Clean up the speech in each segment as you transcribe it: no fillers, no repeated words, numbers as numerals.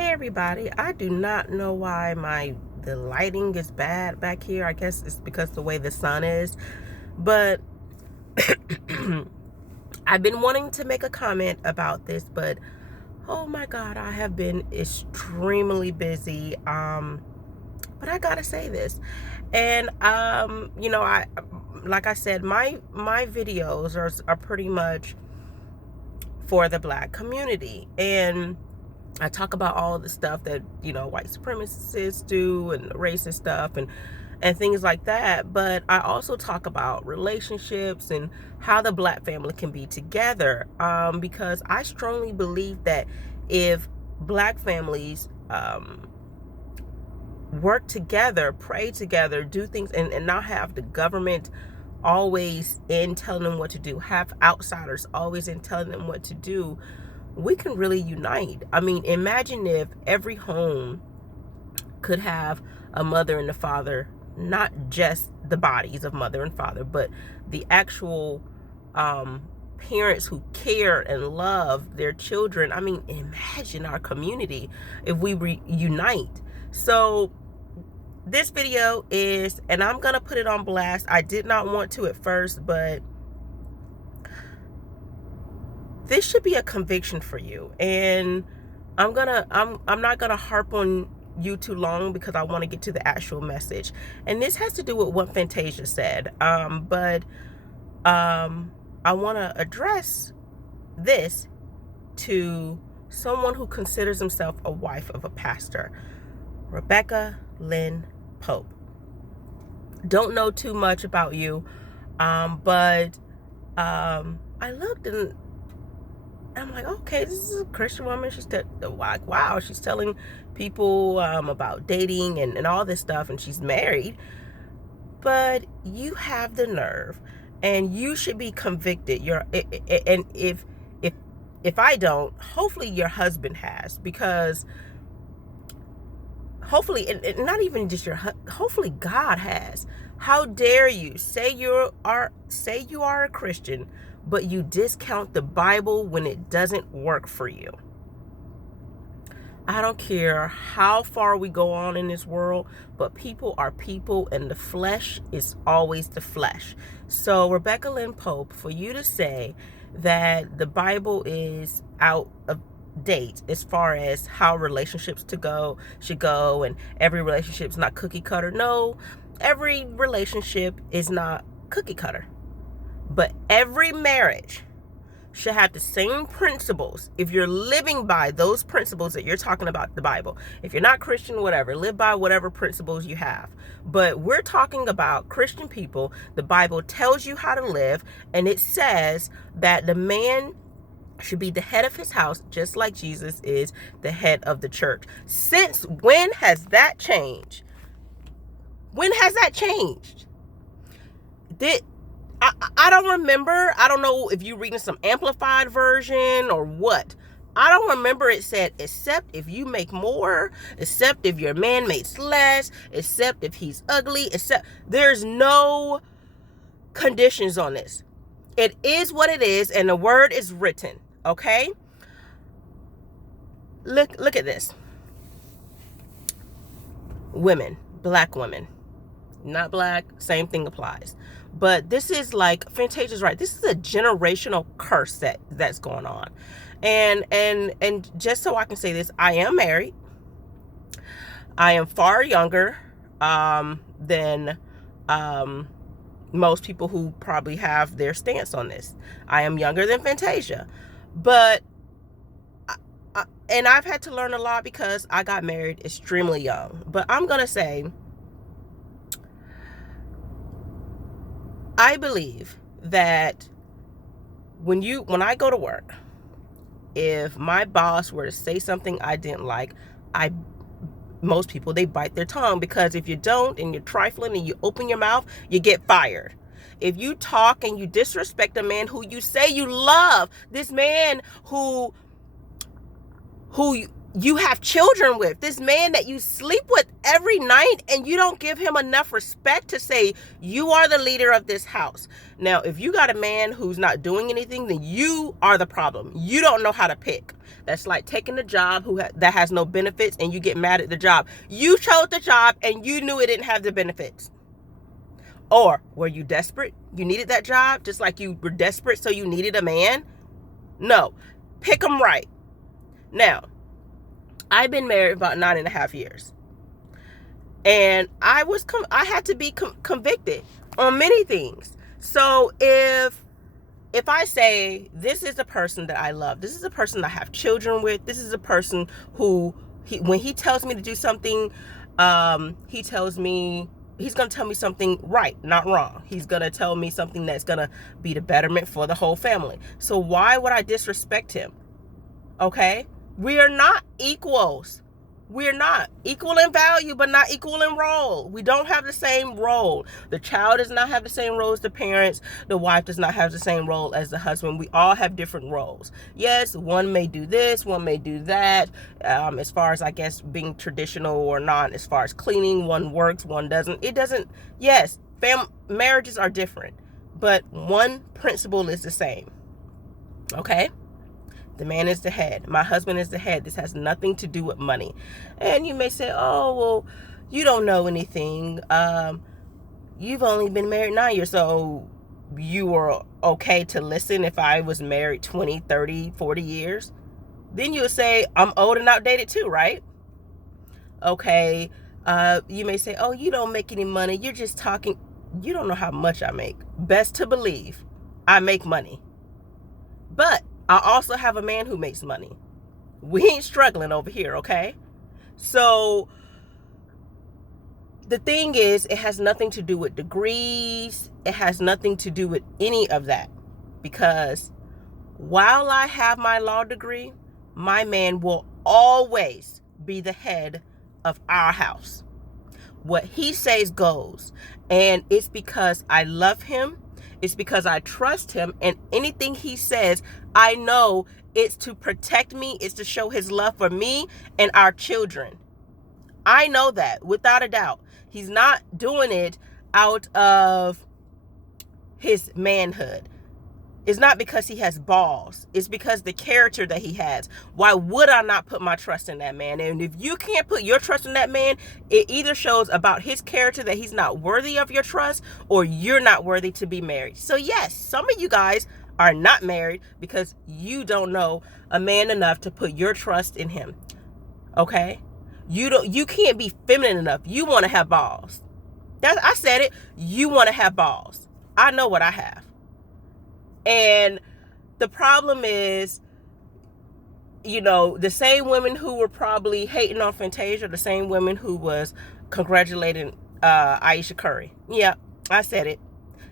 Hey everybody, I do not know why the lighting is bad back here. I guess it's because the way the sun is. But I've been wanting to make a comment about this, but oh my God, I have been extremely busy. But I gotta say this. And I like I said, my videos are pretty much for the Black community. And I talk about all the stuff that, white supremacists do and racist stuff and things like that. But I also talk about relationships and how the Black family can be together. Because I strongly believe that if Black families work together, pray together, do things, and not have the government always in telling them what to do, have outsiders always in telling them what to do, we can really unite. I mean, imagine if every home could have a mother and a father, not just the bodies of mother and father, but the actual parents who care and love their children. I mean, imagine our community if we unite. So this video is, and I'm gonna put it on blast. I did not want to at first, but this should be a conviction for you. And I'm not gonna harp on you too long because I want to get to the actual message. And this has to do with what Fantasia said. But I want to address this to someone who considers himself a wife of a pastor, Rebecca Lynn Pope. Don't know too much about you, but I looked and I'm like, okay, this is a Christian woman. She's like, wow, she's telling people about dating and all this stuff, and she's married. But you have the nerve, and you should be convicted. And if I don't, hopefully your husband has, because hopefully, and not even just hopefully God has. How dare you say you are a Christian, but you discount the Bible when it doesn't work for you? I don't care how far we go on in this world, but people are people, and the flesh is always the flesh. So Rebecca Lynn Pope, for you to say that the Bible is out of date as far as how relationships should go, and every relationship is not cookie cutter. No, every relationship is not cookie cutter, but every marriage should have the same principles. If you're living by those principles that you're talking about, the Bible, if you're not Christian, whatever, live by whatever principles you have. But we're talking about Christian people. The Bible tells you how to live, and it says that the man should be the head of his house, just like Jesus is the head of the church. Since when has that changed? When has that changed? I don't remember. I don't know if you're reading some amplified version or what. I don't remember it said, except if you make more, except if your man makes less, except if he's ugly, except there's no conditions on this. It is what it is, and the word is written. Okay? Look at this. Women, Black women, not Black, same thing applies. But this is like, Fantasia's right. This is a generational curse that's going on. And just so I can say this, I am married. I am far younger than most people who probably have their stance on this. I am younger than Fantasia. But and I've had to learn a lot because I got married extremely young. But I'm going to say, I believe that when I go to work, if my boss were to say something I didn't like, most people, they bite their tongue, because if you don't and you're trifling and you open your mouth, you get fired. If you talk and you disrespect a man who you say you love, this man who you have children with, this man that you sleep with every night and you don't give him enough respect to say, you are the leader of this house. Now, if you got a man who's not doing anything, then you are the problem. You don't know how to pick. That's like taking a job that has no benefits and you get mad at the job. You chose the job and you knew it didn't have the benefits. Or were you desperate? You needed that job just like you were desperate, so you needed a man? No. Pick them right. Now, I've been married about 9.5 years. And I had to be convicted on many things. So if I say, this is the person that I love, this is the person I have children with, this is a person who, when he tells me to do something, he's going to tell me something right, not wrong. He's going to tell me something that's going to be the betterment for the whole family. So why would I disrespect him? Okay? We are not equals. We're not equal in value, but not equal in role. We don't have the same role. The child does not have the same role as the parents. The wife does not have the same role as the husband. We all have different roles. Yes, one may do this, one may do that. As far as, I guess, being traditional or not, as far as cleaning, one works, one doesn't. It doesn't, yes, marriages are different, but one principle is the same. Okay? The man is the head. My husband is the head. This has nothing to do with money. And you may say, oh, well, you don't know anything. You've only been married 9 years, so you were okay to listen if I was married 20, 30, 40 years? Then you'll say, I'm old and outdated too, right? Okay. You may say, oh, you don't make any money. You're just talking. You don't know how much I make. Best to believe I make money. But I also have a man who makes money. We ain't struggling over here, okay? So the thing is, it has nothing to do with degrees. It has nothing to do with any of that. Because while I have my law degree, my man will always be the head of our house. What he says goes. And it's because I love him. It's because I trust him, and anything he says, I know it's to protect me. It's to show his love for me and our children. I know that without a doubt. He's not doing it out of his manhood. It's not because he has balls. It's because the character that he has. Why would I not put my trust in that man? And if you can't put your trust in that man, it either shows about his character that he's not worthy of your trust, or you're not worthy to be married. So yes, some of you guys are not married because you don't know a man enough to put your trust in him. Okay? You can't be feminine enough. You want to have balls. I said it. You want to have balls. I know what I have. And the problem is, the same women who were probably hating on Fantasia, the same women who was congratulating Aisha Curry. Yeah, I said it.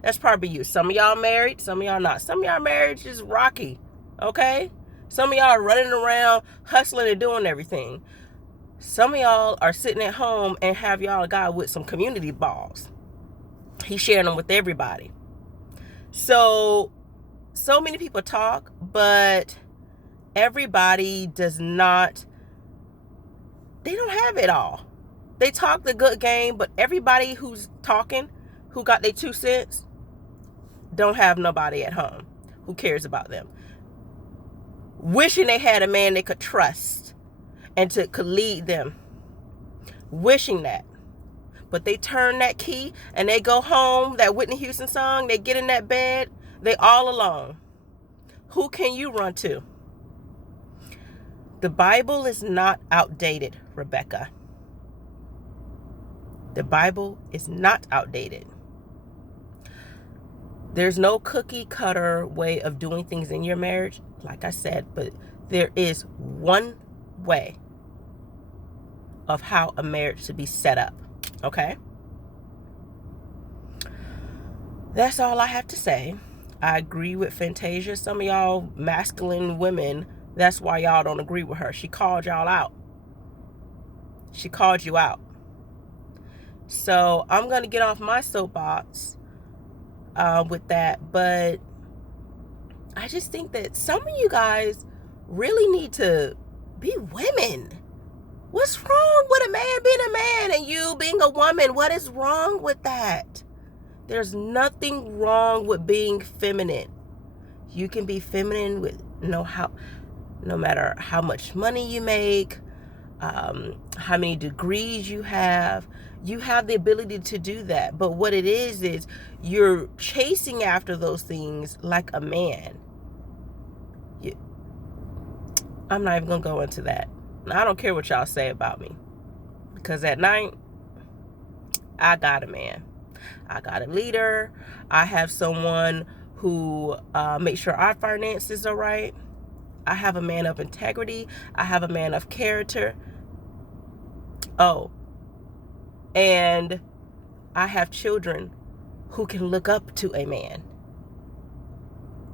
That's probably you. Some of y'all married, some of y'all not. Some of y'all marriage is rocky, okay? Some of y'all are running around, hustling and doing everything. Some of y'all are sitting at home and have y'all a guy with some community balls. He's sharing them with everybody. So many people talk, but everybody does not, they don't have it all. They talk the good game, but everybody who's talking, who got their 2 cents, don't have nobody at home who cares about them. Wishing they had a man they could trust and could lead them. Wishing that. But they turn that key and they go home, that Whitney Houston song, they get in that bed, they all alone. Who can you run to? The Bible is not outdated, Rebecca. The Bible is not outdated. There's no cookie cutter way of doing things in your marriage, like I said, but there is one way of how a marriage should be set up, okay? That's all I have to say. I agree with Fantasia. Some of y'all masculine women, that's why y'all don't agree with her. She called y'all out. She called you out. So I'm going to get off my soapbox with that. But I just think that some of you guys really need to be women. What's wrong with a man being a man and you being a woman? What is wrong with that? There's nothing wrong with being feminine. You can be feminine with no matter how much money you make, how many degrees you have the ability to do that. But what it is you're chasing after those things like a man. I'm not even gonna go into that. I don't care what y'all say about me, because at night I got a man, I got a leader, I have someone who makes sure our finances are right. I have a man of integrity. I have a man of character. Oh, and I have children who can look up to a man.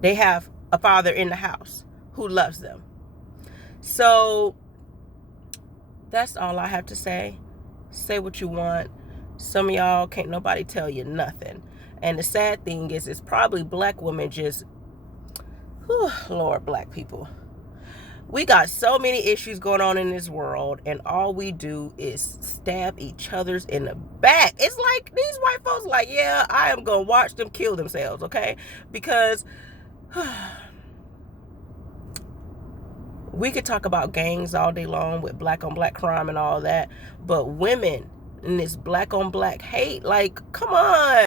They have a father in the house who loves them. So that's all I have to say. Say what you want. Some of y'all can't nobody tell you nothing. And the sad thing is, it's probably black women just, whew, Lord, black people. We got so many issues going on in this world, and all we do is stab each other's in the back. It's like these white folks like, yeah, I am going to watch them kill themselves, okay? Because we could talk about gangs all day long with black on black crime and all that, but women and this black on black hate, like, come on.